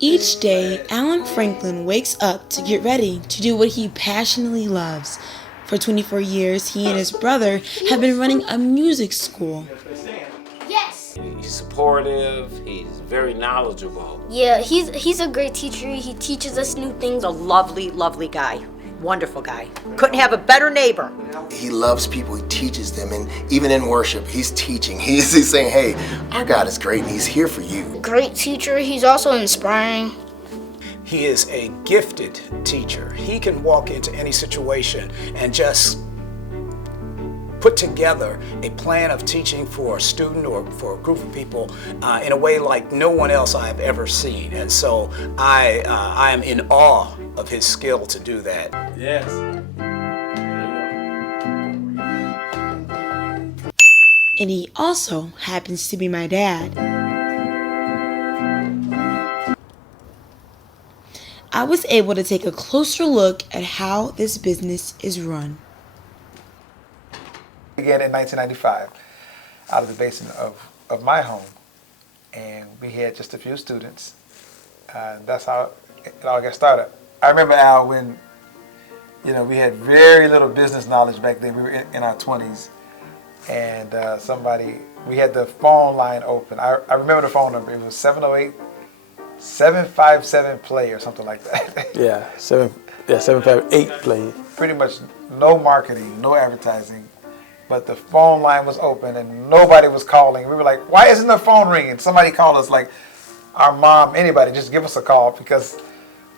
Each day, Alan Franklin wakes up to get ready to do what he passionately loves. For 24 years, he and his brother have been running a music school. Yes! He's supportive, he's very knowledgeable. Yeah, he's a great teacher. He teaches us new things. A lovely, lovely guy. Wonderful guy. Couldn't have a better neighbor. He loves people, he teaches them, and even in worship, he's teaching. He's saying, hey, our God is great and he's here for you. Great teacher. He's also inspiring. He is a gifted teacher. He can walk into any situation and just put together a plan of teaching for a student or for a group of people in a way like no one else I have ever seen. And so I am in awe of his skill to do that. Yes. And he also happens to be my dad. I was able to take a closer look at how this business is run. Began in 1995 out of the basement of my home, and we had just a few students. That's how it all got started. I remember, Al, when we had very little business knowledge back then. We were in our 20s, and we had the phone line open. I remember the phone number. It was 708-757-play or something like that. Yeah, 758 play. Pretty much no marketing, no advertising. But the phone line was open and nobody was calling. We were like, why isn't the phone ringing? Somebody called us, like our mom, anybody, just give us a call, because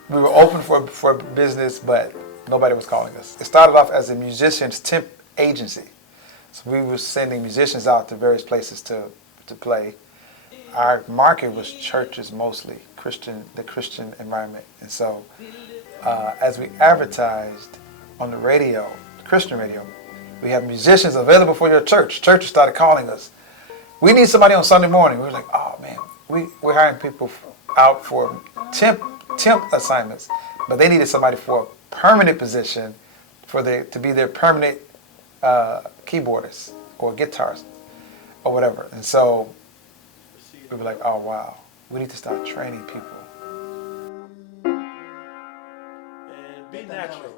we were open for business, but nobody was calling us. It started off as a musician's temp agency. So we were sending musicians out to various places to play. Our market was churches mostly, the Christian environment. And so as we advertised on the radio, Christian radio, we have musicians available for your church. Churches started calling us. We need somebody on Sunday morning. We were like, oh man, we're hiring people out for temp assignments, but they needed somebody for a permanent position to be their permanent keyboardist or guitarist or whatever. And so we were like, oh wow, we need to start training people. And be natural.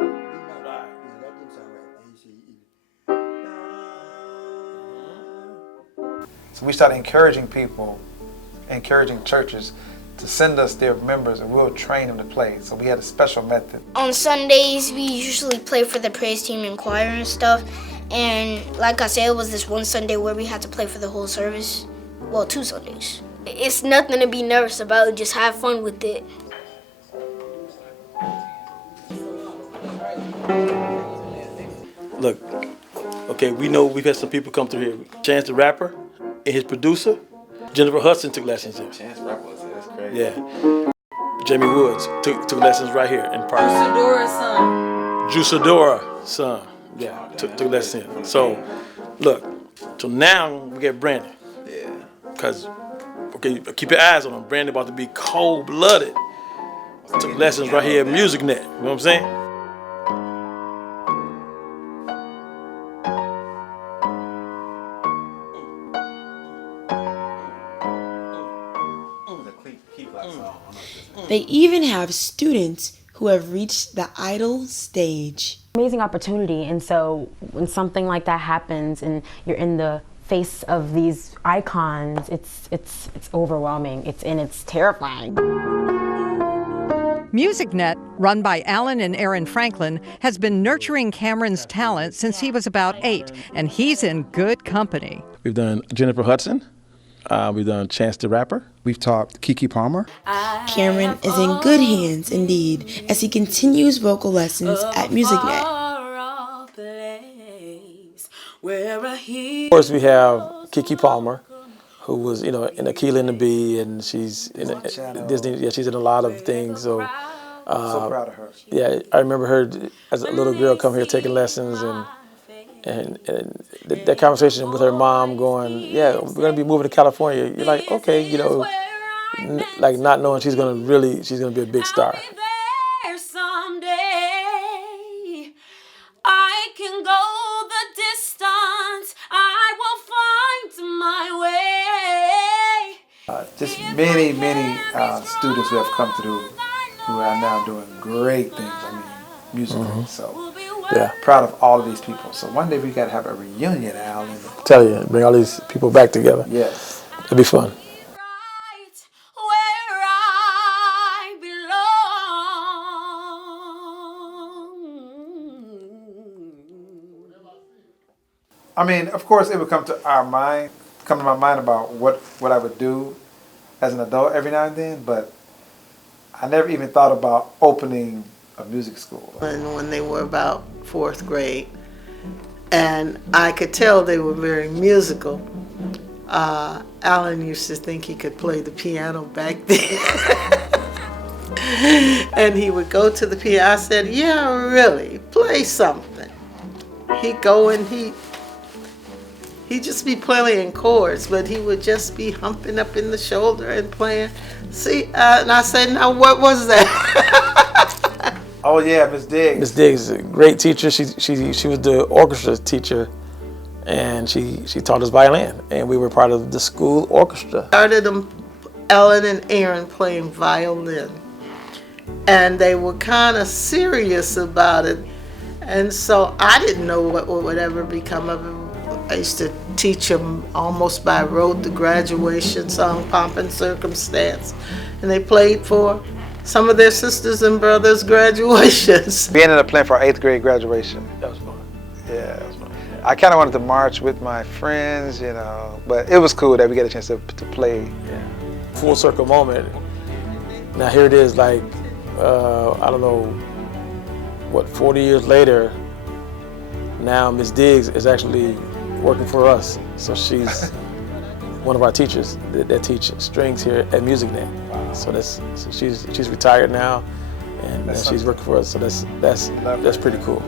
So we started encouraging people, encouraging churches to send us their members and we'll train them to play. So we had a special method. On Sundays, we usually play for the praise team and choir and stuff. And like I said, it was this one Sunday where we had to play for the whole service. Well, 2 Sundays. It's nothing to be nervous about, just have fun with it. Look, okay, we know we've had some people come through here. Chance the Rapper and his producer, Jennifer Hudson, took lessons here. Chance the Rapper, that's crazy. Yeah. Jamie Woods took lessons right here in Park. Juiceadora's son. Yeah, took lessons here. So, look, so now we get Brandon. Yeah. Because, okay, keep your eyes on him. Brandon about to be cold-blooded. Took lessons right here at Muzicnet. You know what I'm saying? They even have students who have reached the idol stage. Amazing opportunity, and so when something like that happens and you're in the face of these icons, it's overwhelming. It's terrifying. Muzicnet, run by Alan and Aaron Franklin, has been nurturing Cameron's talent since he was about 8, and he's in good company. We've done Jennifer Hudson. We've done Chance the Rapper. We've taught Keke Palmer. Cameron is in good hands indeed as he continues vocal lessons at Muzicnet. Of course, we have Keke Palmer, who was, in Aquila and the Bee, and she's in Disney. Yeah, she's in a lot of things. So, So proud of her. Yeah, I remember her as a little girl come here taking lessons, and that conversation with her mom going, yeah, we're gonna be moving to California. You're like, okay, like not knowing she's gonna be a big star. I can go the distance. I will find my way. just many, many students who have come through who are now doing great things. I mean, musically. So Yeah. proud of all of these people. So one day we got to have a reunion, Al. And Tell you, bring all these people back together. yes. It'd be fun. I mean, of course, it would come to my mind about what I would do as an adult every now and then, but I never even thought about opening a music school. And when they were about fourth grade, and I could tell they were very musical. Alan used to think he could play the piano back then. And he would go to the piano. I said, yeah, really, play something. He'd go and he'd just be playing chords, but he would just be humping up in the shoulder and playing. See, and I said, now what was that? Oh yeah, Miss Diggs. Miss Diggs is a great teacher. She was the orchestra teacher, and she taught us violin, and we were part of the school orchestra. Started them, Ellen and Aaron playing violin, and they were kind of serious about it, and so I didn't know what would ever become of it. I used to teach them almost by rote the graduation song, Pomp and Circumstance, and they played for some of their sisters and brothers' graduations. We ended up playing for our 8th grade graduation. That was fun. Yeah, it was fun. I kind of wanted to march with my friends, you know, but it was cool that we get a chance to play. Yeah. Full circle moment. Now here it is, like, I don't know, what, 40 years later, now Miss Diggs is actually working for us. So she's one of our teachers that teach strings here at Muzicnet. So she's retired now, and she's working for us. So that's pretty cool.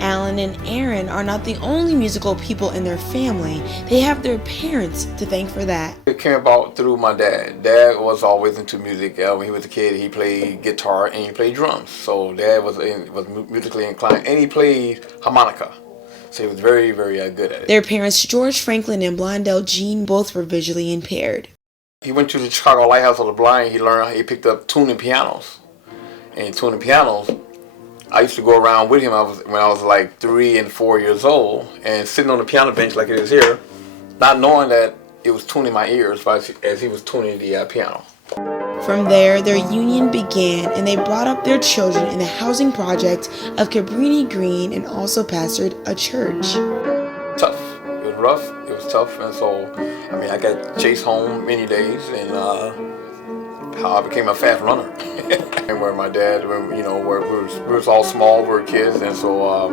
Alan and Aaron are not the only musical people in their family. They have their parents to thank for that. It came about through my dad. Dad was always into music. When he was a kid, he played guitar and he played drums. So Dad was musically inclined, and he played harmonica. So he was very, very good at it. Their parents, George Franklin and Blondell Jean, both were visually impaired. He went to the Chicago Lighthouse of the Blind. He picked up tuning pianos. And tuning pianos, I used to go around with him when I was like 3 and 4 years old, and sitting on the piano bench like it is here, not knowing that it was tuning my ears as he was tuning the piano. From there, their union began, and they brought up their children in the housing project of Cabrini Green and also pastored a church. Tough. It was rough. It was tough, and so, I mean, I got chased home many days, and how I became a fast runner. And where my dad, where we were all small, we were kids, and so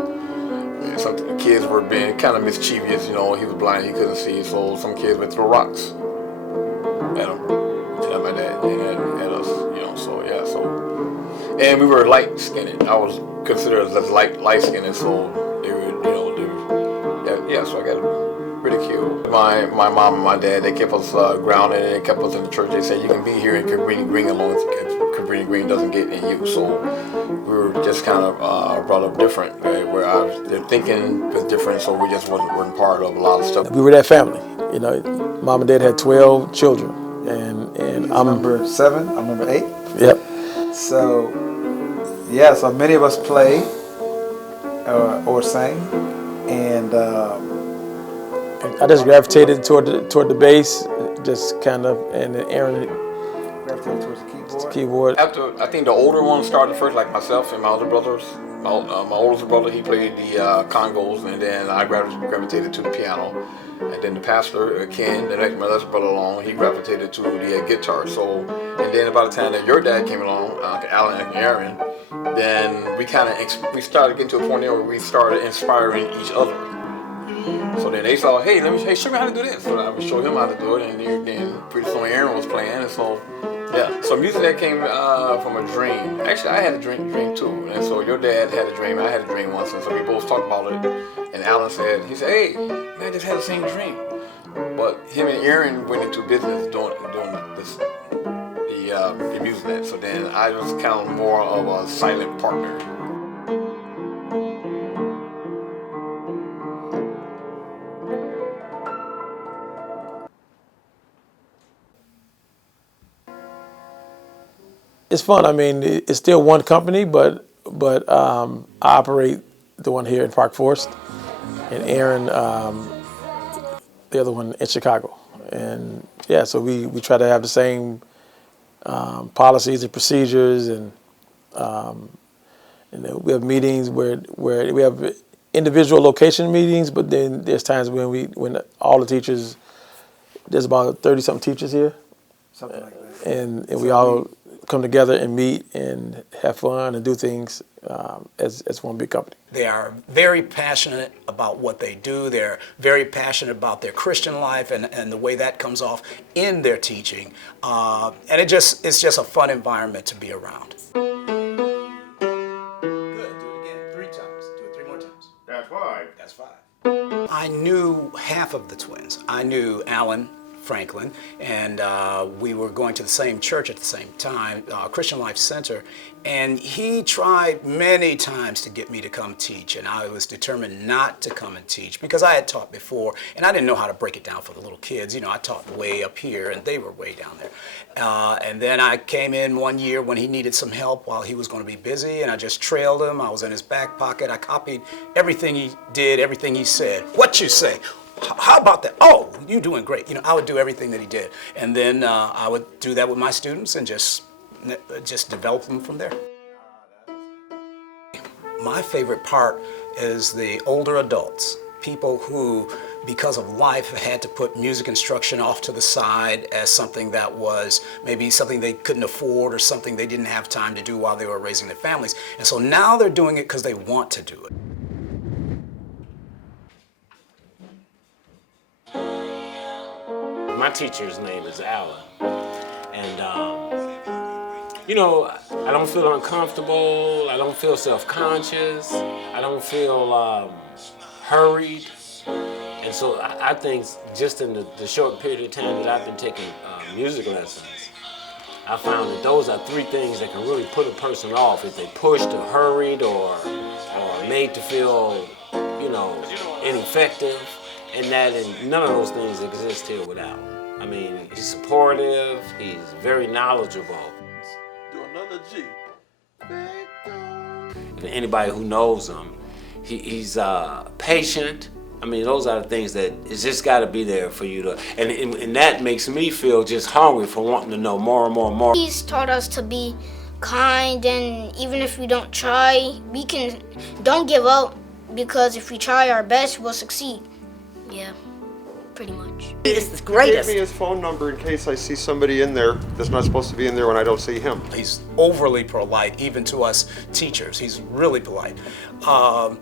some kids were being kind of mischievous. You know, he was blind, he couldn't see, so some kids would throw rocks at him. At my dad and at us, you know, so yeah, so, and we were light-skinned. I was considered as light-skinned, so they were, so I got ridiculed. My mom and my dad, they kept us grounded, and they kept us in the church. They said, you can be here in Cabrini Green as long as Cabrini Green doesn't get in you. So we were just kind of brought up different, right? Where their thinking was different, so we just weren't part of a lot of stuff. We were that family, you know. Mom and Dad had 12 children. And I'm number 7, I'm number 8. Yep. So, yeah, so many of us play or sang, and I just gravitated toward the bass, just kind of, and then Aaron gravitated towards the keyboard. After, I think the older ones started first, like myself and my older brothers. My oldest brother, he played the congos, and then I gravitated to the piano. And then the pastor, Ken, my next brother along, he gravitated to the guitar. So, and then by the time that your dad came along, Alan and Aaron, then we started getting to a point there where we started inspiring each other. So then they saw, hey, show me how to do this. So I would show him how to do it, and then pretty soon Aaron was playing, and so yeah. So Muzicnet came from a dream. Actually, I had a dream too, and so your dad had a dream. I had a dream once, and so we both talked about it. And Alan said, hey, man, I just had the same dream. But him and Aaron went into business doing this, the Muzicnet. So then I was kind of more of a silent partner. it's fun. I mean, it's still one company, but I operate the one here in Park Forest, and Aaron, the other one in Chicago. And yeah, so we try to have the same policies and procedures, and we have meetings where we have individual location meetings, but then there's times when all the teachers, there's about 30-something teachers here, Something like that. and we all come together and meet and have fun and do things as one big company. They are very passionate about what they do. They're very passionate about their Christian life and the way that comes off in their teaching. And it's just a fun environment to be around. Good. Do it again 3 times. Do it 3 more times. That's 5. That's 5. I knew half of the twins. I knew Alan Franklin, and we were going to the same church at the same time, Christian Life Center, and he tried many times to get me to come teach, and I was determined not to come and teach because I had taught before, and I didn't know how to break it down for the little kids. You know, I taught way up here, and they were way down there. And then I came in one year when he needed some help while he was going to be busy, and I just trailed him. I was in his back pocket. I copied everything he did, everything he said. What you say? How about that? Oh, you're doing great. You know, I would do everything that he did. And then I would do that with my students and just develop them from there. My favorite part is the older adults, people who, because of life, had to put music instruction off to the side as something that was maybe something they couldn't afford or something they didn't have time to do while they were raising their families. And so now they're doing it because they want to do it. My teacher's name is Alan, and you know, I don't feel uncomfortable, I don't feel self-conscious, I don't feel hurried, and so I think just in the short period of time that I've been taking music lessons, I found that those are 3 things that can really put a person off if they pushed or hurried or made to feel, you know, ineffective. And none of those things exist here without. I mean, he's supportive, he's very knowledgeable. Do another G. And anybody who knows him, he's patient. I mean, those are the things that it's just got to be there for you to, and that makes me feel just hungry for wanting to know more and more and more. He's taught us to be kind, and even if we don't try, don't give up, because if we try our best, we'll succeed. Yeah, pretty much. It's the He greatest. gave me his phone number in case I see somebody in there that's not supposed to be in there when I don't see him. He's overly polite, even to us teachers. He's really polite. Of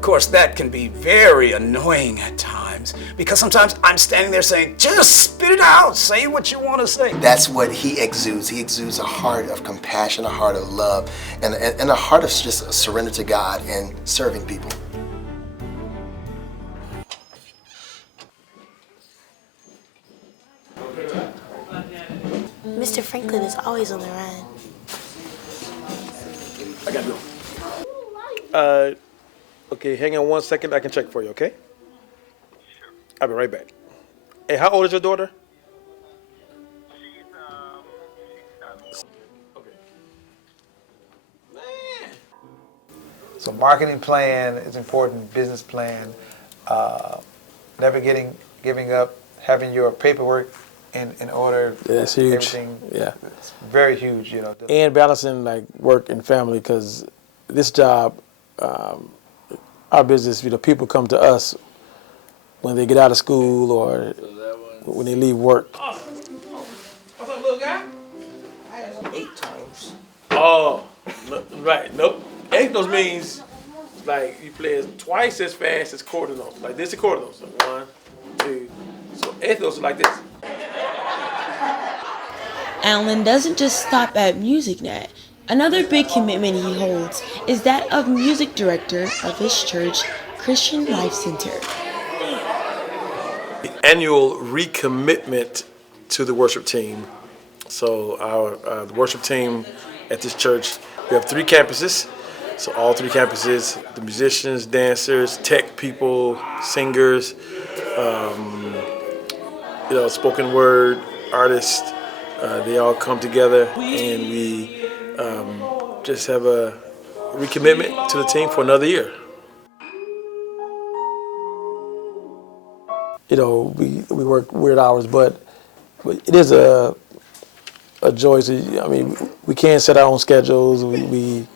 course, that can be very annoying at times because sometimes I'm standing there saying, just spit it out, say what you want to say. That's what he exudes. He exudes a heart of compassion, a heart of love, and a heart of just surrender to God and serving people. Mr. Franklin is always on the run. I gotta go. Okay, hang on 1 second. I can check for you, okay? I'll be right back. Hey, how old is your daughter? So marketing plan is important, business plan, never giving up, having your paperwork in order. Yeah, that's huge. Everything. Yeah. It's very huge, you know. And balancing like work and family, because this job, our business, you know, people come to us when they get out of school or when they leave work. What's up, little guy? 8 times. Oh, right. Nope. Eighth notes means like you play it twice as fast as quarter notes. Like this is quarter notes. So 1, 2. So eighth notes are like this. Alan doesn't just stop at Muzicnet. Another big commitment he holds is that of music director of his church, Christian Life Center. The annual recommitment to the worship team. So our the worship team at this church, we have 3 campuses. So all 3 campuses, the musicians, dancers, tech people, singers, spoken word artists, they all come together and we just have a recommitment to the team for another year. You know, we work weird hours, but it is a joy. I mean, we can set our own schedules. We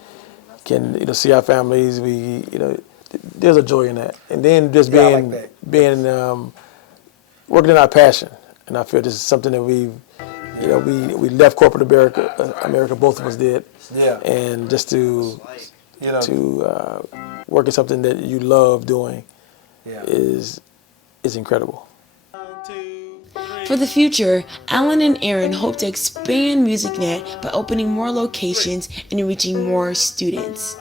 can see our families. There's a joy in that. And then just being working in our passion. And I feel this is something that we left corporate America, both of us did. Yeah. And just to work in something that you love doing is incredible. For the future, Alan and Aaron hope to expand Muzicnet by opening more locations and reaching more students.